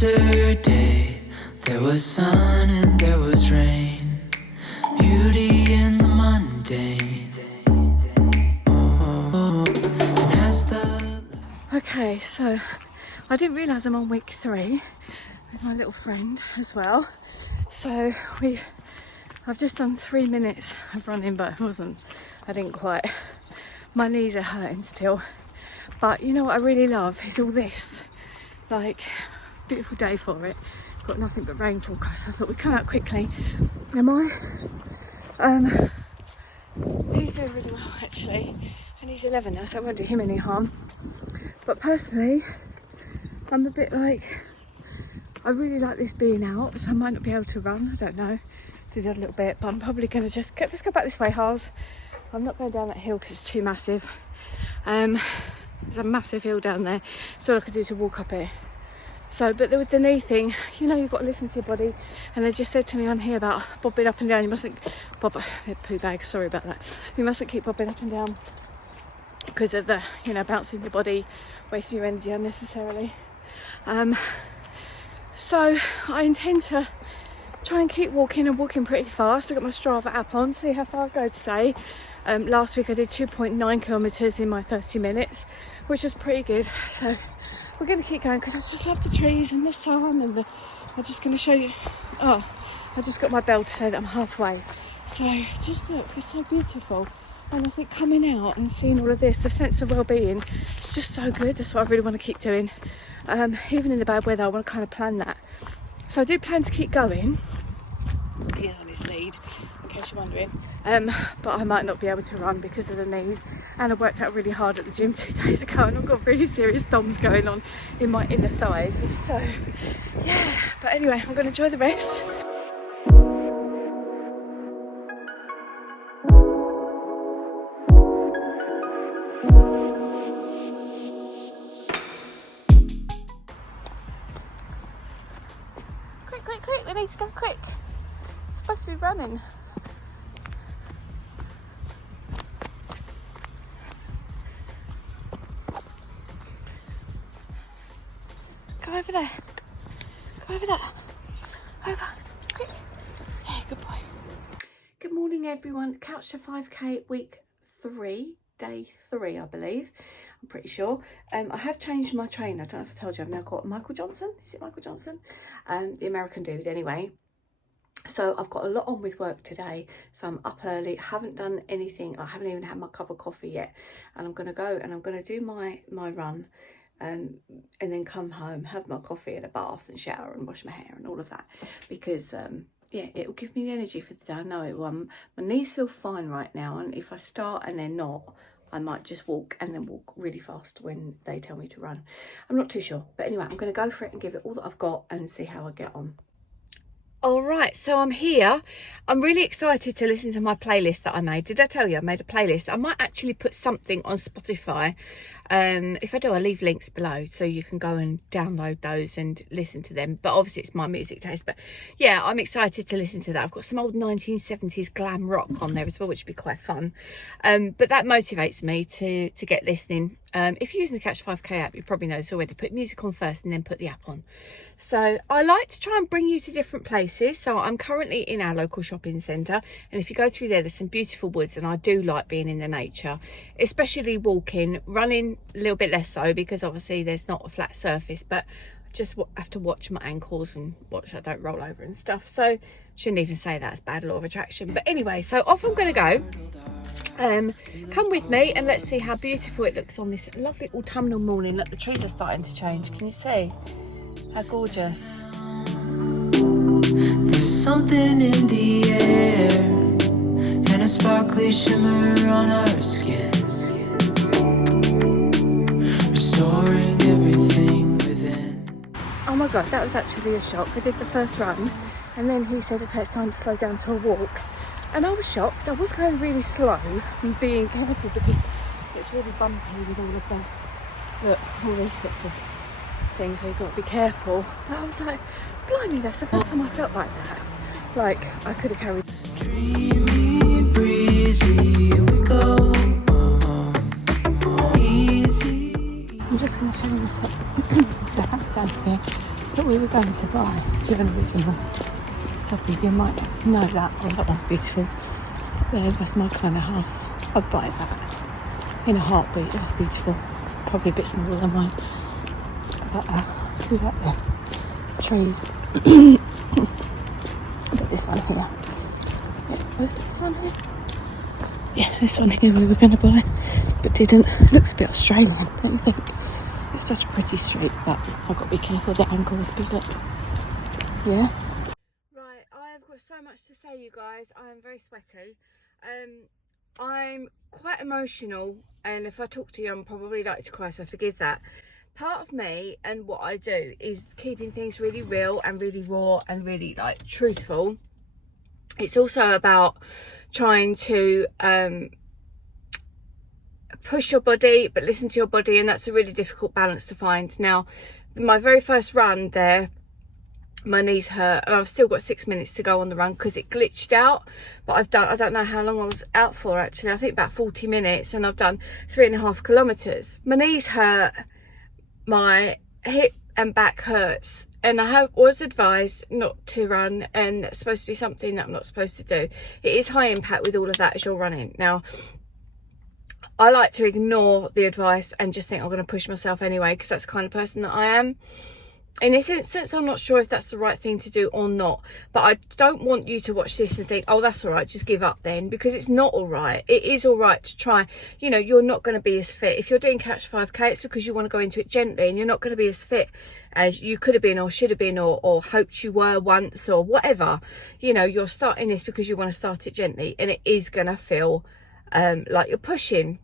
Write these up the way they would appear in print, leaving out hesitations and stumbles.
Yesterday, there was sun and there was rain, beauty in the mundane. Okay, so I didn't realise I'm on week 3 with my little friend as well. So I've just done 3 minutes of running, but I didn't quite. My knees are hurting still. But you know what I really love is all this, like, beautiful day for it. Got nothing but rain forecast, so I thought we'd come out quickly. He's doing really well actually, and he's 11 now, so I won't do him any harm. But personally, I'm a bit like, I really like this being out, so I might not be able to run, I don't know, do that a little bit, but I'm probably going to just let's go back this way, Harles. I'm not going down that hill because it's too massive. There's a massive hill down there, so all I could do to walk up it. So, but with the knee thing, you know, you've got to listen to your body, and they just said to me on here about bobbing up and down. You mustn't poo bags, sorry about that. You mustn't keep bobbing up and down because of the, you know, bouncing your body, wasting your energy unnecessarily. So I intend to try and keep walking and walking pretty fast. I've got my Strava app on, see how far I go today. Last week I did 2.9 kilometres in my 30 minutes, which was pretty good. So we're going to keep going because I just love the trees and the sun, and I'm just going to show you. Oh, I just got my bell to say that I'm halfway. So just look, it's so beautiful. And I think coming out and seeing all of this, the sense of well-being, it's just so good. That's what I really want to keep doing. Even in the bad weather, I want to kind of plan that. So I do plan to keep going. He's on his lead, in case you're wondering. But I might not be able to run because of the knees. And I worked out really hard at the gym 2 days ago, and I've got really serious DOMs going on in my inner thighs. So, yeah. But anyway, I'm going to enjoy the rest. Quick, we need to go quick. It's supposed to be running. Go over there. Go over there. Over. Quick. Yeah, good boy. Good morning, everyone. Couch to 5K week 3, day 3, I believe. I'm pretty sure. I have changed my trainer. I don't know if I told you. I've now got Michael Johnson. Is it Michael Johnson? The American dude, anyway. So I've got a lot on with work today. So I'm up early. Haven't done anything. I haven't even had my cup of coffee yet. And I'm going to go and I'm going to do my run. And then come home, have my coffee and a bath and shower and wash my hair and all of that. Because, yeah, it will give me the energy for the day. I know it will. My knees feel fine right now. And if I start and they're not, I might just walk and then walk really fast when they tell me to run. I'm not too sure. But anyway, I'm going to go for it and give it all that I've got and see how I get on. All right, so I'm here. I'm really excited to listen to my playlist that I made. Did I tell you I made a playlist? I might actually put something on Spotify. If I do, I'll leave links below so you can go and download those and listen to them. But obviously it's my music taste. But yeah, I'm excited to listen to that. I've got some old 1970s glam rock on there as well, which would be quite fun. But that motivates me to get listening. If you're using the Catch 5K app, you probably know this already. Put music on first and then put the app on. So I like to try and bring you to different places. So I'm currently in our local shopping centre, and if you go through there's some beautiful woods, and I do like being in the nature, especially walking. Running a little bit less so because obviously there's not a flat surface, but I just have to watch my ankles and watch I don't roll over and stuff. So shouldn't even say that, it's bad law of attraction. But anyway, so off I'm going to go. Come with me and let's see how beautiful it looks on this lovely autumnal morning. Look, the trees are starting to change. Can you see how gorgeous? There's something in the air and a sparkly shimmer on our skin, restoring everything within. Oh my god, that was actually a shock. I did the first run and then he said, okay, it's time to slow down to a walk. And I was shocked. I was going really slow and being careful because it's really bumpy with all of the, look, all these sorts of things, so you've got to be careful. But I was like, blimey, that's the first time I felt like that. Like, I could have carried. Dreamy, breezy, we go. Easy. I'm just going to show you the house down here that we were going to buy. If you're an original subby, you might know that. Oh, that one's beautiful. There, that's my kind of house. I'd buy that in a heartbeat. That's beautiful. Probably a bit smaller than mine. But do that there. Trees. But this one here. Yeah, was it this one here? Yeah, this one here we were going to buy, but didn't. It looks a bit Australian, don't you think? It's such a pretty street, but I've got to be careful of the angles because look. Yeah. Right, I have got so much to say, you guys. I am very sweaty. I'm quite emotional, and if I talk to you, I'm probably likely to cry, so forgive that. Part of me and what I do is keeping things really real and really raw and really like truthful. It's also about trying to push your body but listen to your body, and that's a really difficult balance to find. Now, my very first run there, my knees hurt, and I've still got 6 minutes to go on the run because it glitched out. But I don't know how long I was out for actually. I think about 40 minutes, and I've done 3.5 kilometers. My knees hurt, my hip and back hurts, and I was advised not to run, and that's supposed to be something that I'm not supposed to do. It is high impact with all of that as you're running. Now, I like to ignore the advice and just think I'm going to push myself anyway, because that's the kind of person that I am. In this instance, I'm not sure if that's the right thing to do or not, but I don't want you to watch this and think, oh, that's all right, just give up then, because it's not all right. It is all right to try. You know, you're not going to be as fit. If you're doing Catch 5K, it's because you want to go into it gently, and you're not going to be as fit as you could have been or should have been or hoped you were once or whatever. You know, you're starting this because you want to start it gently, and it is going to feel like you're pushing,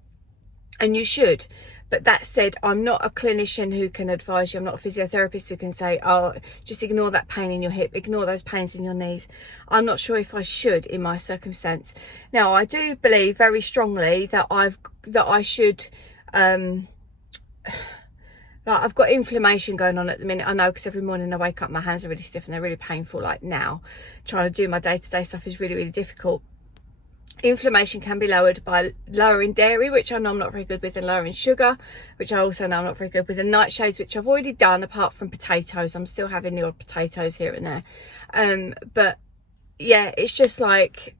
and you should. But that said, I'm not a clinician who can advise you. I'm not a physiotherapist who can say, oh, just ignore that pain in your hip, ignore those pains in your knees. I'm not sure if I should in my circumstance. Now, I do believe very strongly that I should, like, I've got inflammation going on at the minute. I know, because every morning I wake up, my hands are really stiff and they're really painful. Like now, trying to do my day-to-day stuff is really, really difficult. Inflammation can be lowered by lowering dairy, which I know I'm not very good with, and lowering sugar, which I also know I'm not very good with, and nightshades, which I've already done apart from potatoes. I'm still having the odd potatoes here and there. But yeah, it's just like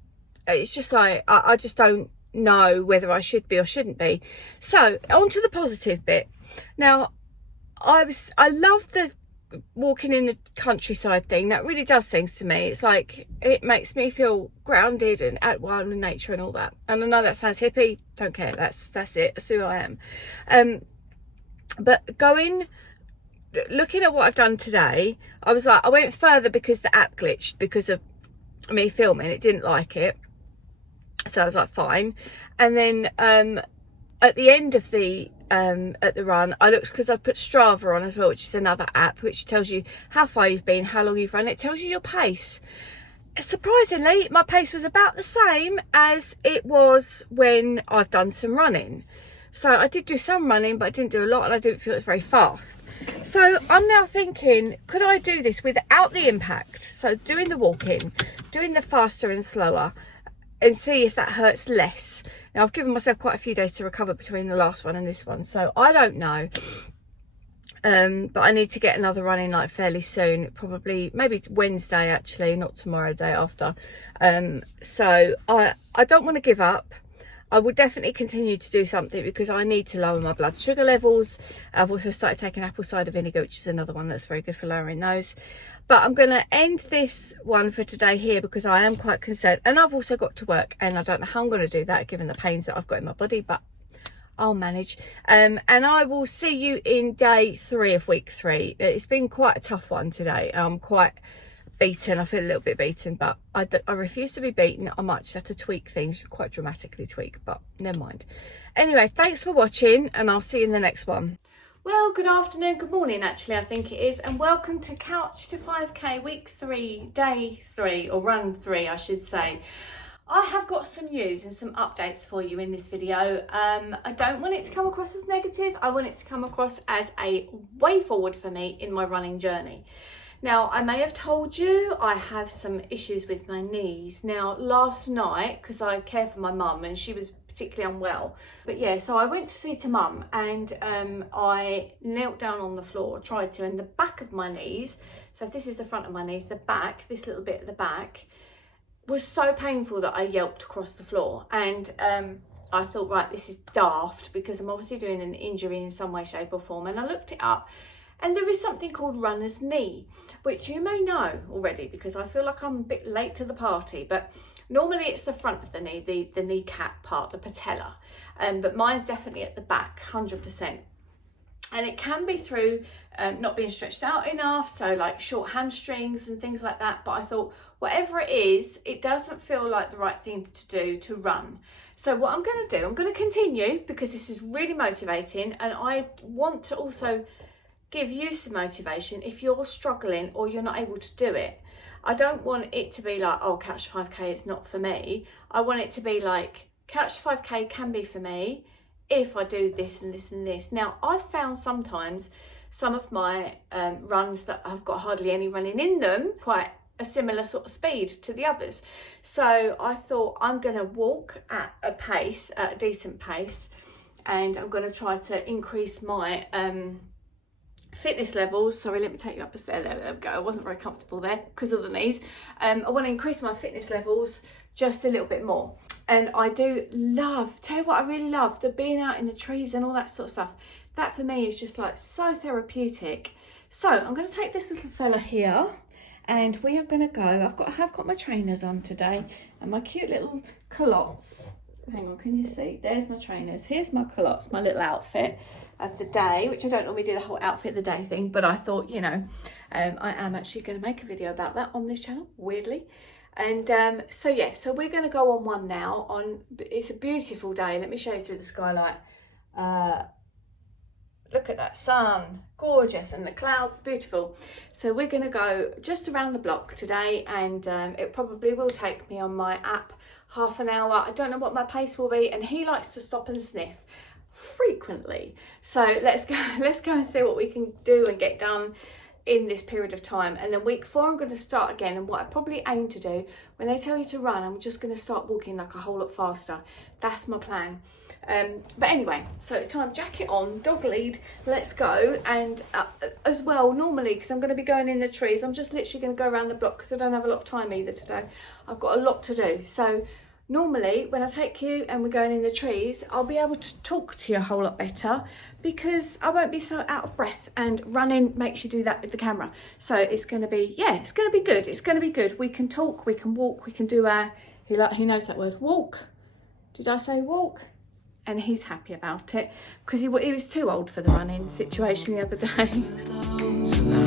I just don't know whether I should be or shouldn't be. So on to the positive bit. Now, I love the walking in the countryside thing. That really does things to me. It's like, it makes me feel grounded and at one with nature and all that. And I know that sounds hippie, don't care, that's it, that's who I am. But looking at what I've done today, I was like, I went further because the app glitched because of me filming. It didn't like it, so I was like, fine. And then at the end of the at the run, I looked, because I put Strava on as well, which is another app which tells you how far you've been, how long you've run. It tells you your pace. Surprisingly, my pace was about the same as it was when I've done some running. So I did do some running, but I didn't do a lot, and I didn't feel it was very fast. So I'm now thinking, could I do this without the impact? So doing the walking, doing the faster and slower, and see if that hurts less. Now, I've given myself quite a few days to recover between the last one and this one, so I don't know. But I need to get another run in like fairly soon, probably maybe Wednesday actually, not tomorrow, day after. So I don't want to give up. I will definitely continue to do something because I need to lower my blood sugar levels. I've also started taking apple cider vinegar, which is another one that's very good for lowering those. But I'm going to end this one for today here because I am quite concerned. And I've also got to work, and I don't know how I'm going to do that given the pains that I've got in my body, but I'll manage. And I will see you in day 3 of week 3. It's been quite a tough one today. I'm quite beaten. I feel a little bit beaten, but I refuse to be beaten. I might just have to tweak things, quite dramatically tweak, but never mind. Anyway, thanks for watching, and I'll see you in the next one. Well, good afternoon, good morning actually, I think it is, and welcome to Couch to 5K week 3, day 3, or run 3 I should say. I have got some news and some updates for you in this video. I don't want it to come across as negative. I want it to come across as a way forward for me in my running journey. Now, I may have told you I have some issues with my knees. Now, last night, because I care for my mum and she was particularly unwell. But yeah, so I went to see to mum, and I knelt down on the floor, tried to, and the back of my knees, so if this is the front of my knees, the back, this little bit at the back, was so painful that I yelped across the floor. And I thought, right, this is daft, because I'm obviously doing an injury in some way, shape or form. And I looked it up, and there is something called runner's knee, which you may know already, because I feel like I'm a bit late to the party. But normally it's the front of the knee, the kneecap part, the patella. But mine's definitely at the back, 100%. And it can be through not being stretched out enough, so like short hamstrings and things like that. But I thought, whatever it is, it doesn't feel like the right thing to do to run. So what I'm going to do, I'm going to continue, because this is really motivating, and I want to also give you some motivation if you're struggling or you're not able to do it. I don't want it to be like, oh, Couch to 5K is not for me. I want it to be like, Couch to 5K can be for me if I do this and this and this. Now, I've found sometimes some of my runs that have got hardly any running in them, quite a similar sort of speed to the others. So I thought, I'm going to walk at a pace, at a decent pace, and I'm going to try to increase my fitness levels. Sorry, let me take you up a stair. There we go. I wasn't very comfortable there because of the knees. I want to increase my fitness levels just a little bit more. And I do love, tell you what I really love, the being out in the trees and all that sort of stuff. That for me is just like so therapeutic. So I'm going to take this little fella here, and we are going to go. I have got my trainers on today, and my cute little culottes. Hang on, can you see? There's my trainers. Here's my culottes, my little outfit of the day, which I don't normally do the whole outfit of the day thing, but I thought, you know, I am actually going to make a video about that on this channel, weirdly. And so yeah, so we're going to go on one now. It's a beautiful day. Let me show you through the skylight. Look at that sun, gorgeous, and the clouds, beautiful. So we're going to go just around the block today, and it probably will take me on my app half an hour. I don't know what my pace will be, and he likes to stop and sniff frequently. So let's go and see what we can do and get done in this period of time. And then week 4 I'm going to start again, and what I probably aim to do, when they tell you to run, I'm just going to start walking like a whole lot faster. That's my plan. But anyway, so it's time, jacket on, dog lead, let's go. And as well, normally, because I'm going to be going in the trees, I'm just literally going to go around the block because I don't have a lot of time either today. I've got a lot to do. So normally when I take you and we're going in the trees, I'll be able to talk to you a whole lot better, because I won't be so out of breath, and running makes you do that with the camera. So it's going to be, yeah, it's going to be good. It's going to be good. We can talk, we can walk, we can do he knows that word, walk. Did I say walk? And he's happy about it, because he was too old for the running situation the other day.